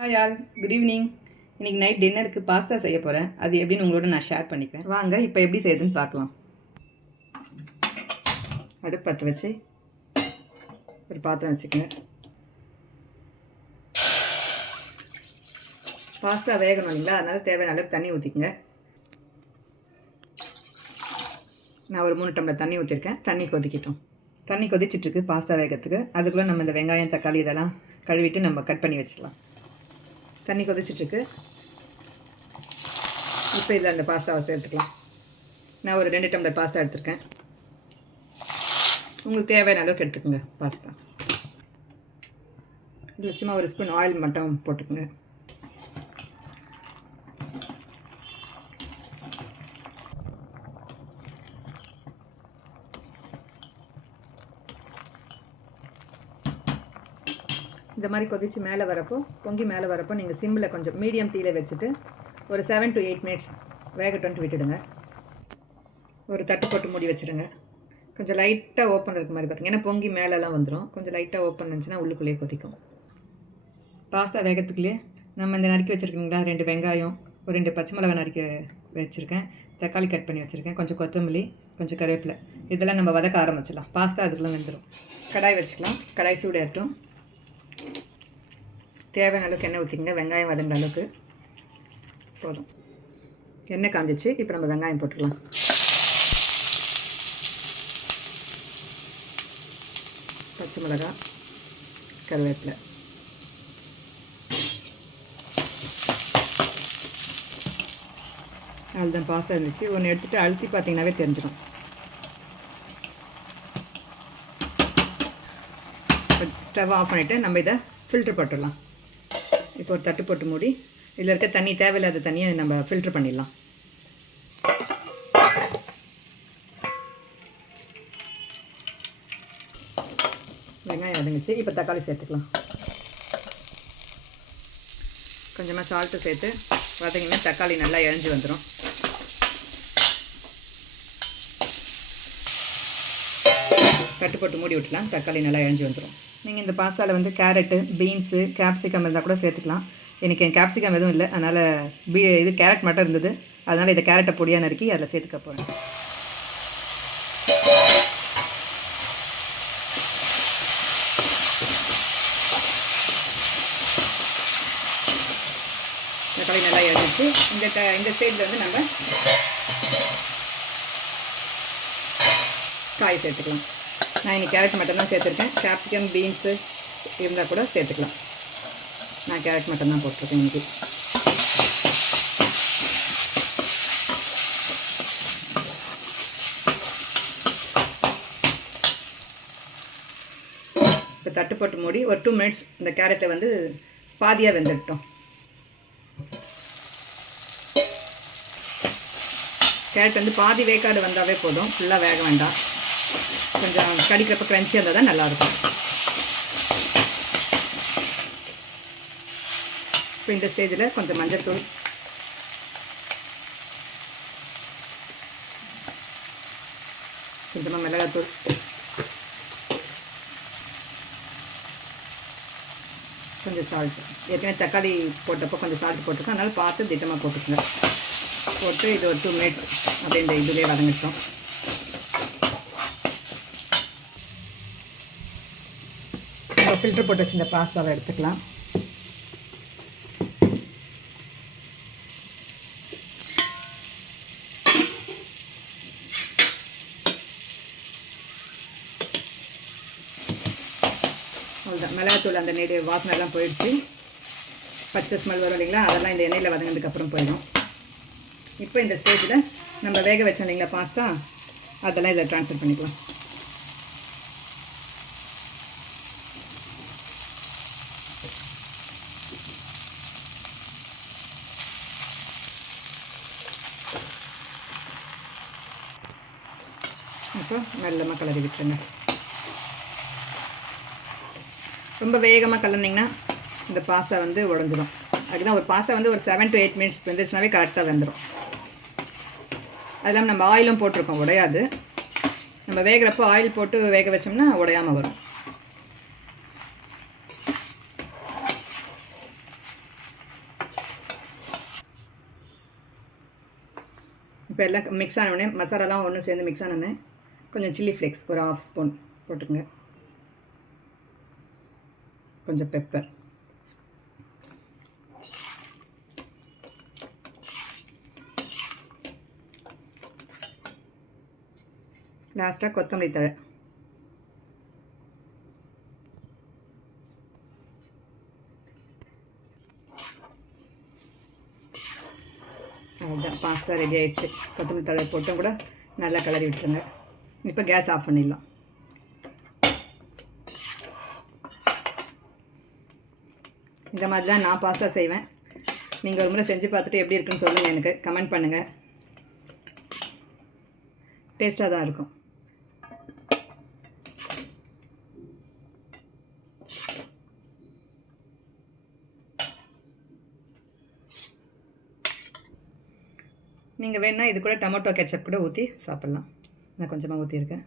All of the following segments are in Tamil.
Hi all, good evening. இன்றைக்கி நைட் டின்னருக்கு பாஸ்தா செய்ய போகிறேன். அது எப்படின்னு உங்களோட நான் ஷேர் பண்ணிக்கிறேன். வாங்க இப்போ எப்படி செய்யுதுன்னு பார்க்கலாம். அடுப்பு பற்ற வச்சு ஒரு பாத்திரம் வச்சுக்கோங்க. பாஸ்தா வேகணும் இல்லைங்களா, அதனால் தேவையான அளவுக்கு தண்ணி ஊற்றிக்கங்க. நான் ஒரு 3 டம்ளர் தண்ணி ஊற்றிருக்கேன். தண்ணி கொதிக்கட்டும். தண்ணி கொதிச்சிட்ருக்கு பாஸ்தா வேகத்துக்கு. அதுக்குள்ளே நம்ம இந்த வெங்காயம், தக்காளி இதெல்லாம் கழுவிட்டு நம்ம கட் பண்ணி வச்சுக்கலாம். தண்ணி கொதிச்சிட்ருக்கு. இப்போ இதில் அந்த பாஸ்தாவை சேர்த்துக்கலாம். நான் ஒரு 2 டம்ளர் பாஸ்தா எடுத்துருக்கேன். உங்களுக்கு தேவையான அளவுக்கு எடுத்துக்கோங்க பாஸ்தா. இதில் சும்மா ஒரு ஸ்பூன் ஆயில் மட்டும் போட்டுக்கோங்க. இந்த மாதிரி கொதித்து மேலே வரப்போ, பொங்கி மேலே வரப்போ நீங்கள் சிம்மில் கொஞ்சம் மீடியம் தீயில வச்சுட்டு ஒரு 7 to 8 மினிட்ஸ் வேகட்டும்ட்டு விட்டுடுங்க. ஒரு தட்டு போட்டு மூடி வச்சுடுங்க. கொஞ்சம் லைட்டாக ஓப்பன் இருக்க மாதிரி பார்த்திங்க, ஏன்னா பொங்கி மேலெலாம் வந்துடும். கொஞ்சம் லைட்டாக ஓப்பன் இருந்துச்சுன்னா உள்ளுக்குள்ளேயே கொதிக்கும். பாஸ்தா வேகத்துக்குள்ளேயே நம்ம இந்த நறுக்கி வச்சுருக்கீங்களா 2 வெங்காயம், ஒரு 2 பச்சை மிளகாய் நறுக்கி வச்சுருக்கேன், தக்காளி கட் பண்ணி வச்சுருக்கேன், கொஞ்சம் கொத்தமல்லி, கொஞ்சம் கருவேப்பிலை, இதெல்லாம் நம்ம வதக்க ஆரம்பிச்சிடலாம். பாஸ்தா அதுக்குள்ளே வெந்துடும். கடாய் வச்சுக்கலாம். கடாய் சூடாகட்டும். தேவையான அளவுக்கு எண்ணெய் ஊற்றிக்கங்க. வெங்காயம் வதங்குற அளவுக்கு போதும். எண்ணெய் காஞ்சிச்சு. இப்போ நம்ம வெங்காயம் போட்டுக்கலாம். பச்சை மிளகாய், கருவேப்பிலை, அதுதான் பாஸ்தா இருந்துச்சு. ஒன்று எடுத்துகிட்டு அழுத்தி பார்த்தீங்கன்னாவே தெரிஞ்சிடும். ஸ்டவ் ஆஃப் பண்ணிவிட்டு நம்ம இதை ஃபில்ட்ரு போட்டுடலாம். இப்போ ஒரு தட்டு போட்டு மூடி இதில் இருக்க தண்ணி, தேவையில்லாத தண்ணியை நம்ம ஃபில்ட்ரு பண்ணிடலாம். வெங்காயம் வதங்கிச்சு. இப்போ தக்காளி சேர்த்துக்கலாம். கொஞ்சமாக சால்ட்டு சேர்த்து வதங்கினா தக்காளி நல்லா இழஞ்சி வந்துடும். தட்டு போட்டு மூடி விட்டுலாம். தக்காளி நல்லா இழஞ்சி வந்துடும். நீங்கள் இந்த பாஸ்தாவில் வந்து கேரட்டு, பீன்ஸு, கேப்சிகம் இருந்தால் கூட சேர்த்துக்கலாம். எனக்கு கேப்சிகம் எதுவும் இல்லை, அதனால் இது கேரட் மட்டும் இருந்தது. அதனால் இதை கேரட்டை பொடியாக நறுக்கி அதில் சேர்த்துக்க போகிறேன். தக்காளி நல்லா இழந்துச்சு. இந்த ஸ்டேஜில் வந்து நம்ம காய் சேர்த்துக்கலாம். நான் இன்றைக்கி கேரட் மட்டும்தான் சேர்த்துருக்கேன். கேப்சிகம், பீன்ஸு இருந்தால் கூட சேர்த்துக்கலாம். நான் கேரட் மட்டும்தான் போட்டிருக்கேன் இன்றைக்கி. இப்போ தட்டு போட்டு மூடி ஒரு 2 மினிட்ஸ் இந்த கேரட்டை வந்து பாதியாக வெந்துட்டோம். கேரட் வந்து பாதி வேக்காடு வந்தாவே போதும், ஃபுல்லாக வேக வேண்டாம். கொஞ்சம் கடிக்கிறப்ப க்ரன்ச்சியாக இருந்தால் தான் நல்லாயிருக்கும். இப்போ இந்த ஸ்டேஜில் கொஞ்சம் மஞ்சள்தூள், கொஞ்சமாக மிளகாத்தூள், கொஞ்சம் சால்ட்டு. ஏற்கனவே தக்காளி போட்டப்போ கொஞ்சம் சால்ட் போட்டிருக்கோம், அதனால் பார்த்து திட்டமாக போட்டுக்கோங்க. போட்டு இது ஒரு 2 மினிட்ஸ் அப்படியே இந்த இதுலேயே வதங்கிட்டோம். ஃபில்ட்ரு போட்டு வச்சு இந்த பாஸ்தாவை எடுத்துக்கலாம். அவ்வளோதான். மிளகாத்தூள் அந்த நெடு வாசனைலாம் போயிடுச்சு. பச்சை ஸ்மெல் வரும் இல்லைங்களா, அதெல்லாம் இந்த எண்ணெயில் வதங்கினதுக்கப்புறம் போயிடும். இப்போ இந்த ஸ்டேஜில் நம்ம வேக வச்சோம் இல்லைங்களா பாஸ்தா, அதெல்லாம் இதில் ட்ரான்ஸ்ஃபர் பண்ணிக்கலாம். இப்போ மெல்லமாக கிளறி விட்டுருங்க. ரொம்ப வேகமாக கலர்னிங்கன்னா இந்த பாஸ்தா வந்து உடஞ்சிடும். அதுதான் ஒரு பாஸ்தா வந்து ஒரு 7 to 8 மினிட்ஸ் வெந்துச்சுனாவே கரெக்டாக வெந்துடும். அது இல்லாமல் நம்ம ஆயிலும் போட்டிருக்கோம், உடையாது. நம்ம வேகிறப்போ ஆயில் போட்டு வேக வச்சோம்னா உடையாமல் வரும். இப்போ எல்லாம் மிக்ஸ் ஆனவுடனே மசாலாலாம் ஒன்று சேர்ந்து மிக்ஸ் ஆனோடனே கொஞ்சம் சில்லி ஃப்ளேக்ஸ் ஒரு 1/2 ஸ்பூன் போட்டுக்கோங்க. கொஞ்சம் பெப்பர், லாஸ்ட்டாக கொத்தமல்லி தழை. அதுதான் பாஸ்தா ரெடி ஆகிடுச்சு. கொத்தமல்லி தழை போட்டும் கூட நல்லா கிளறி விட்டுருங்க. இப்போ கேஸ் ஆஃப் பண்ணிடலாம். இந்த மாதிரி தான் நான் பாஸ்தா செய்வேன். நீங்கள் ஒரு முறை செஞ்சு பார்த்துட்டு எப்படி இருக்குன்னு சொல்லுங்கள், எனக்கு கமெண்ட் பண்ணுங்கள். டேஸ்ட்டாக தான் இருக்கும். நீங்கள் வேணால் இது கூட டொமேட்டோ கெச்சப் கூட ஊற்றி சாப்பிட்லாம். நான் கொஞ்சமாக ஊற்றியிருக்கேன்.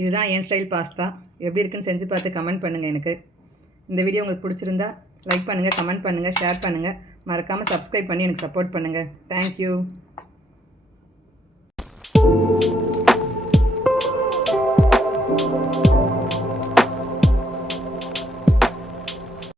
இதுதான் என் ஸ்டைல் பாஸ்தா. எப்படி இருக்குன்னு செஞ்சு பார்த்து கமெண்ட் பண்ணுங்கள் எனக்கு. இந்த வீடியோ உங்களுக்கு பிடிச்சிருந்தா லைக் பண்ணுங்கள், கமெண்ட் பண்ணுங்கள், ஷேர் பண்ணுங்கள். மறக்காமல் சப்ஸ்கிரைப் பண்ணி எனக்கு சப்போர்ட் பண்ணுங்கள். தேங்க்யூ.